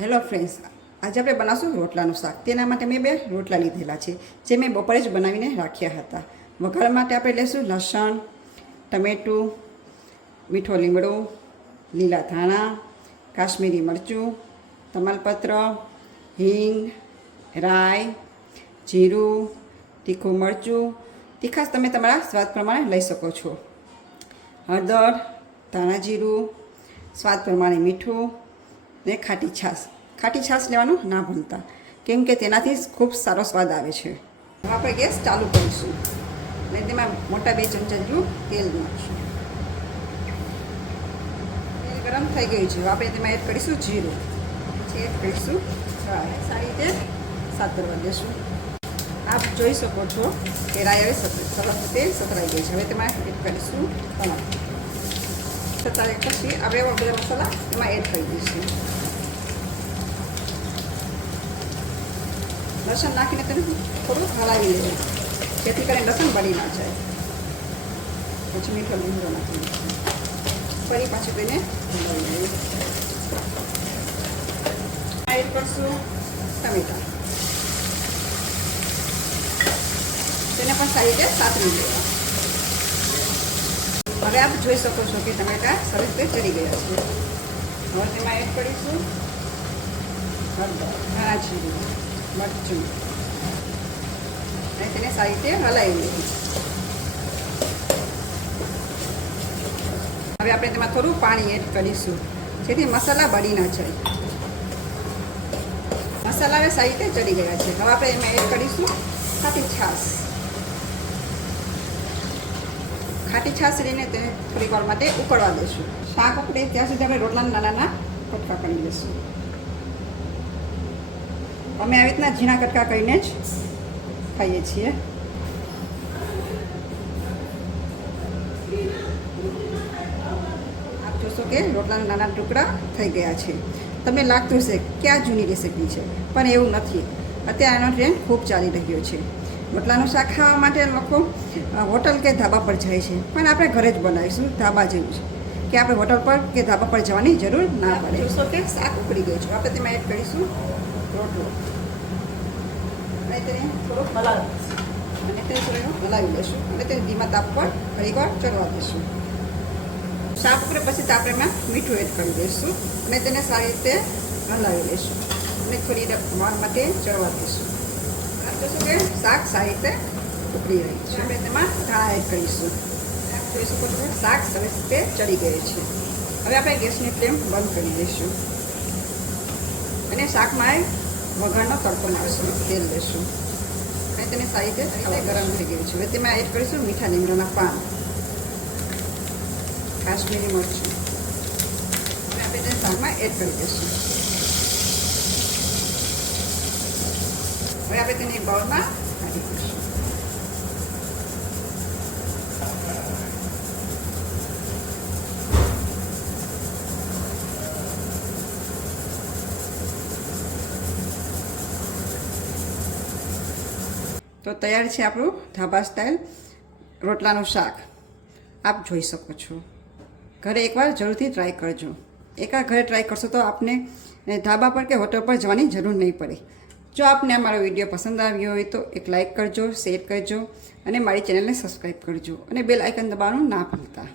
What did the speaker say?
Hello friends, આજે આપણે બનાવશું રોટલાનું શાક. તેના માટે મેં 2 રોટલા લીધેલા છે, જે મેં બપોરે જ બનાવીને રાખ્યા હતા. વઘાર માટે આપણે લઈશું લસણ, ટમેટું, મીઠો લીમડો, લીલા ધાણા, કાશ્મીરી મરચું, તમાલપત્ર, હિંગ, રાઈ, જીરું, તીખું મરચું. તીખાશ તમે તમારા સ્વાદ પ્રમાણે લઈ શકો છો. હળદર, ધાણા જીરું, સ્વાદ પ્રમાણે મીઠું ને ખાટી છાશ લેવાનું ના ભૂલતા, કેમ કે તેનાથી ખૂબ સારો સ્વાદ આવે છે. હવે આપણે ગેસ ચાલુ કરીશું અને તેમાં મોટા 2 ચમચા જેટલું તેલ નાખીશું. તેલ ગરમ થઈ ગયું છે. હવે આપણે તેમાં એડ કરીશું જીરું, પછી એડ કરીશું રાઈ. સારી રીતે સાતરવા દેશું. આપ જોઈ શકો છો કે રાઈ હવે સરસ રીતે સતરાઈ ગઈ છે. હવે તેમાં એડ કરીશું ટમાટર. સતરાઈ પછી આપણે બધા મસાલા એમાં એડ કરી દઈશું. લસણ નાખીને તેને થોડું હલાવી લેવું, જેથી કરીને લસણ બળી ના જાય. પછી મીઠો લીમડો નાખી દઈશું. ફરી પાછું તેને હલાવી લેવું. એડ કરશું ટમેટા. તેને પણ સારી રીતે સાતરી લેવા. હવે આપ જોઈ શકો છો કે ટમેટા સરસ રીતે ચડી ગયા છે. હવે તેમાં એડ કરીશું હળદર, ધાણા જીરું, મરચું અને તેને સારી રીતે હલાવી લેવું. હવે આપણે તેમાં થોડું પાણી એડ કરીશું, જેથી મસાલા બળી ના જાય. મસાલા હવે સારી રીતે ચડી ગયા છે. હવે આપણે એમાં એડ કરીશું ખાટી છાશ. ખાટી છાશ લઈને તેને થોડીક વાર માટે ઉકળવા દઈશું. શાક ઉકળે ત્યાં સુધી આપણે રોટલાના નાના કટકા કરી દઈશું. અમે આવી રીતના ઝીણા કટકા કરીને જ ખાઈએ છીએ. આપ જોશો કે રોટલાના નાના ટુકડા થઈ ગયા છે. તમને લાગતું હશે કે આ જૂની રેસીપી છે, પણ એવું નથી. અત્યારે આનો ટ્રેન્ડ ખૂબ ચાલી રહ્યો છે. રોટલાનું શાક ખાવા માટે લોકો હોટલ કે ધાબા પર જાય છે, પણ આપણે ઘરે જ બનાવીશું ધાબા જેવું છે, કે આપણે હોટલ પર કે ધાબા પર જવાની જરૂર ના પડે. જોશો કે શાક ઉકળી ગયું છે. આપણે તેમાં એડ કરીશું રોટલો અને તેને થોડોક હલાવી લઈશું અને તેને ધીમા તાપ પર ઘણી વાર ચડવા દઈશું. શાક ઉપર પછી આપણે એમાં મીઠું એડ કરી દઈશું અને તેને સારી રીતે હલાવી લઈશું અને થોડી વાર માટે ચડવા દઈશું. જોશો કે શાક સારી રીતે ઉકળી રહી છે. આપણે તેમાં ધાણા એડ કરીશું. જોઈ શકો છો શાક સરસ રીતે ચડી ગયું છે. હવે આપણે ગેસની ફ્લેમ બંધ કરી દઈશું અને શાકમાં વઘારનો તડકો નાખીશું. તેલ લઈશું અને તેને સારી રીતે ગરમ થઈ ગયું છે. હવે તેમાં એડ કરીશું મીઠા લીમડાના પાન, કાશ્મીરી મરચું. હવે આપણે તેને શાકમાં એડ કરી દઈશું. હવે આપણે તેને એક બાઉલમાં કાઢી દઈશું. તો તૈયાર છે આપણું ધાબા સ્ટાઇલ રોટલાનું શાક. આપ જોઈ શકો છો. ઘરે એકવાર જરૂરથી ટ્રાય કરજો. એકવાર ઘરે ટ્રાય કરશો તો આપને ધાબા પર કે હોટલ પર જવાની જરૂર નહીં પડે. જો આપને અમારો વિડીયો પસંદ આવ્યો હોય તો એક લાઇક કરજો, શેર કરજો અને મારી ચેનલને સબસ્ક્રાઈબ કરજો અને બેલ આઇકન દબાવવાનું ના ભૂલતા.